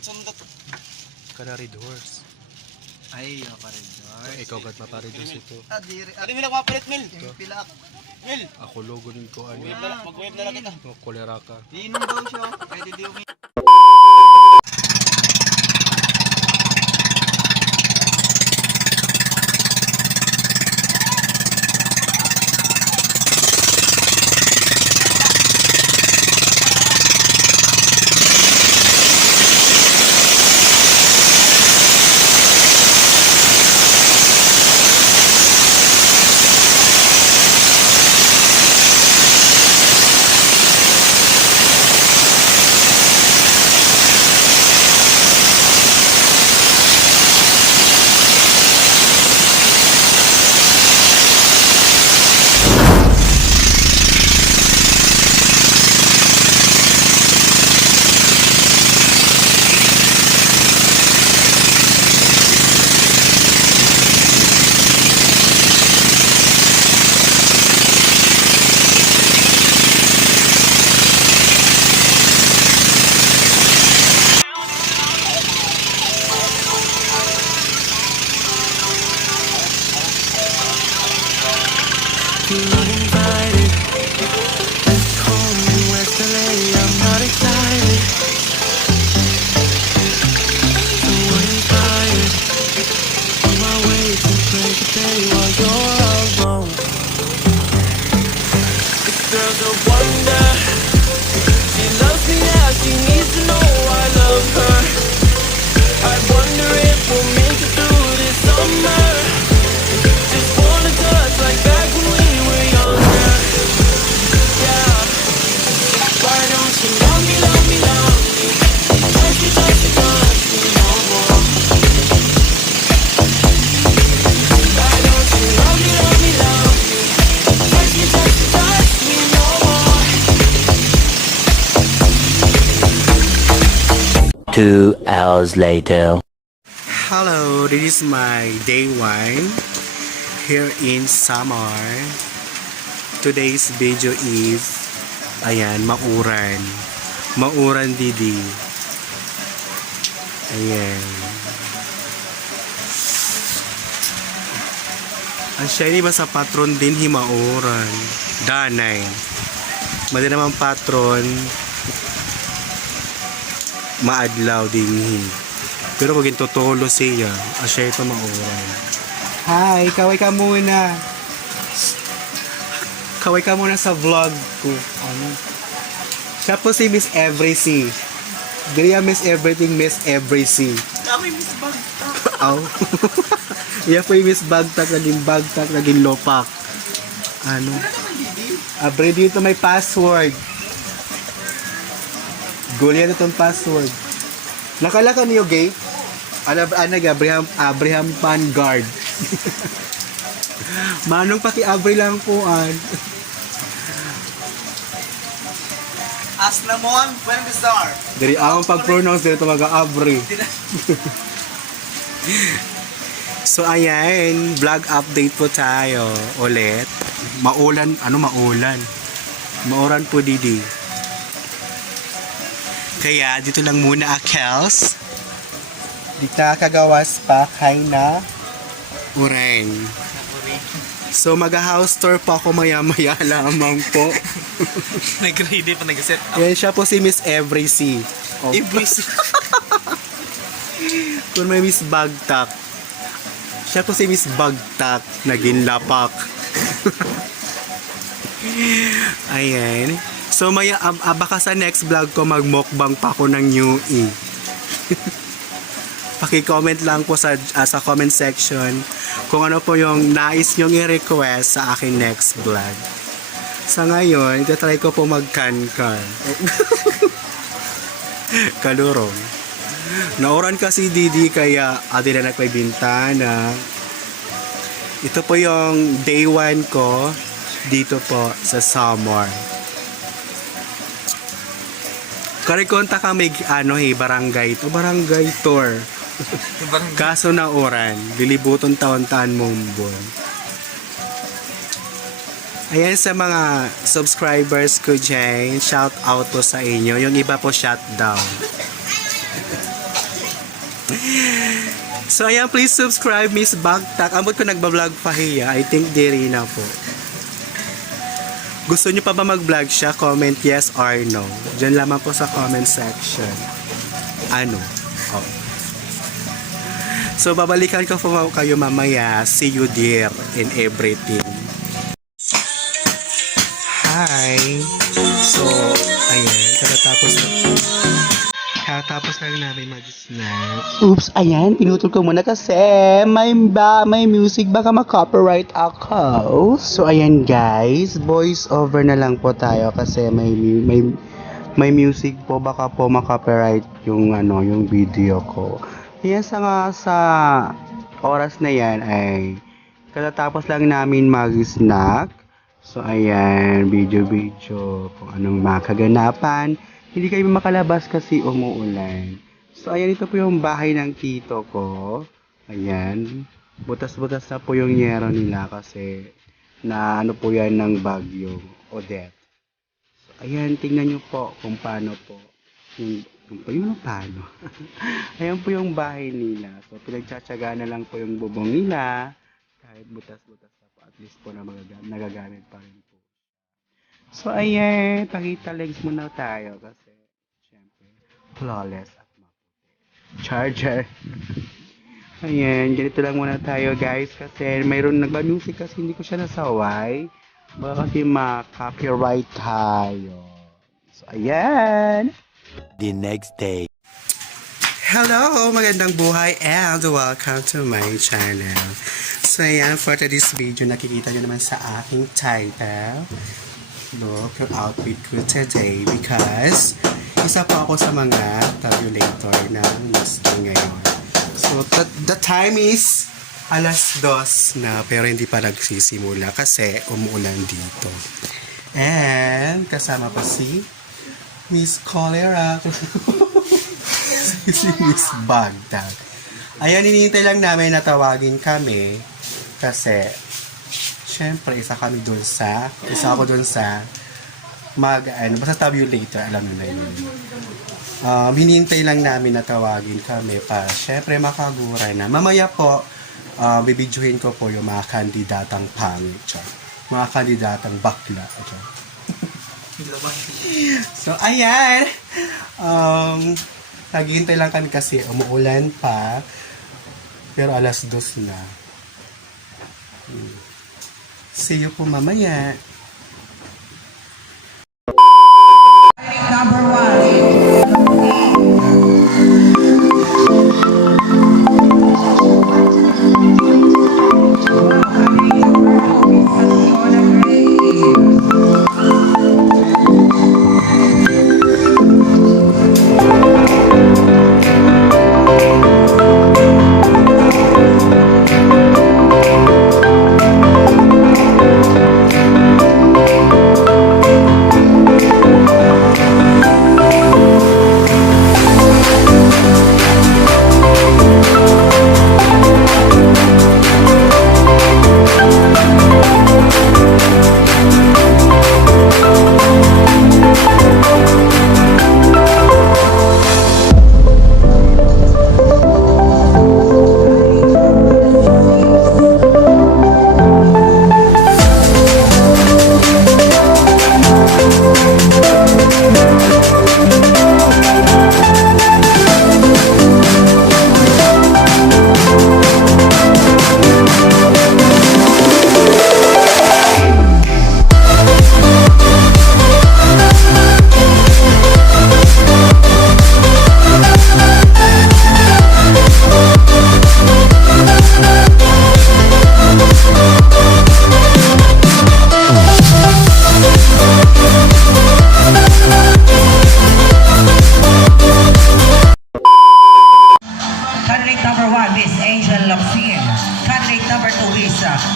sundot-sundot. Kana red horse. Ay, paridor. Ikaw gad maparid horse ito. Diri. Ano mo lang mapalit, Mil? Pilak. Mil, Ako logon ko ano. mag-wave na lang kita. Kolera ka. Diinom daw siya. Pwede di umi. You're uninvited. West home in West LA, I'm not excited. So uninspired. On my way to play the day while you're alone. This girl's a wonder. She loves me now, she needs to know I love her. I wonder if we'll make it through this summer. Just wanna touch like back when we were younger. Yeah. Why don't you love me, love me, love me? Touch me, touch me, touch me no more. Why don't you love me, love me, love me? Touch me, touch me, touch me no more. 2 hours later. Hello, this is my day 1 here in Samar. Today's video is ayan, Mauran. Mauran Didi. Ayan. Ang shiny ba sa patron din Mauran? Danay. Madi naman patron maadlaw din. Pero kung totoo siya, asya ito Mauran. Hi, kaway ka muna. Kaway ka muna sa vlog ko. Ano? Siya po si Miss Everything. Diriya Miss Everything, Miss Everything. Kami Miss Bagtak. Aw. Iya po yung Miss Bagtak, naging lopak. Ano? Ano naman, Didi? Abre dito may password. Gulian itong password. Nakalaka niyo, gay? Abraham Vanguard. Manong paki-abri lang po an. Asnamon Buendizar. Dari akong pag-pronounce dito mag-abri. So ayan, vlog update po tayo ulit. Maulan, maulan? Mauran po Didi. Kaya dito lang muna Akels. Dito kagawas pa kay na Uren. So mag-house tour pa ako maya-maya lamang po. Nag-ready pa, nag-set up. Yan siya po si Miss Everything. Oh. Kung may Miss Bagtak. Siya po si Miss Bagtak. Naging lapak. Ayan. So maya, baka sa next vlog ko magmukbang pa ako ng New E. Paki-comment lang po sa comment section kung ano po yung nais nyong i-request sa aking next vlog. Sa ngayon, itatry ko po mag-can-can. Kalurong. Nauran kasi Didi kaya adi na may bintana. Ito po yung day 1 ko dito po sa Samar. Karikonta kami barangay. Ito barangay tour. Kaso na oran, lilibuton taon-taan mumbon. Ayan sa mga subscribers ko dyan, shout out po sa inyo. Yung iba po shutdown. So, ayan, please subscribe, Miss Bagtak. Ambot ko nagbablog pa hiya. I think diri na po. Gusto nyo pa ba mag-vlog siya? Comment yes or no. Diyan lamang po sa comment section. Ano? Oh. So, babalikan ko po kayo mamaya. See you there in everything. Hi! So, ayan. Katapos lang namin mag-snack. Oops, ayan. Pinutol ko muna kasi may music. Baka ma-copyright ako. So, ayan guys. Voice over na lang po tayo kasi may music po. Baka po ma-copyright yung video ko. Ayan, sa oras na yan ay katatapos lang namin mag-snack. So, ayan, video kung anong mga kaganapan. Hindi kayo makalabas kasi umuulan. So, ayan, ito po yung bahay ng tito ko. Ayan, butas-butas na po yung yero nila kasi na ano po yan ng bagyo, Odette. So, ayan, tingnan nyo po kung paano po. Yung paano. Ayan po yung bahay nila. So, pinagtsatsaga na lang po yung bubong nila. Kahit butas-butas na po, at least po na nagagamit pa rin po. So, ayan, pakita legs muna tayo kasi, syempre, flawless at maputi. Charger. Ayan, ganito lang muna tayo guys kasi mayroon nagba-music kasi hindi ko siya nasaway. Baka kasi ma-copyright tayo. So, ayan. The next day. Hello! Magandang buhay and welcome to my channel. So, ayan, for today's video, nakikita nyo naman sa aking title. Look, yung outfit ko today because isa po ako sa mga tabulator ng Mister ngayon. So, the time is 2:00 na pero hindi pa nagsisimula kasi umuulan dito. And kasama pa si Miss Cholera. Si Miss Bagdad. Ayan, hinihintay lang namin na tawagin kami kasi syempre, isa ako doon sa basta tabulator, alam mo na yun. Hinihintay lang namin na tawagin kami para syempre makaguray na. Mamaya po, bibidyohin ko po yung mga kandidatang pangit. Mga kandidatang bakla. So, ayan. Naghihintay lang kami kasi umuulan pa. Pero 2:00 na. See you po mamaya. Number 1.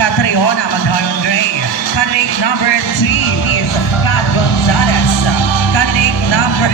Catriona Maghayon Gray. Candidate number 3 is Pat Gonzalez. Candidate number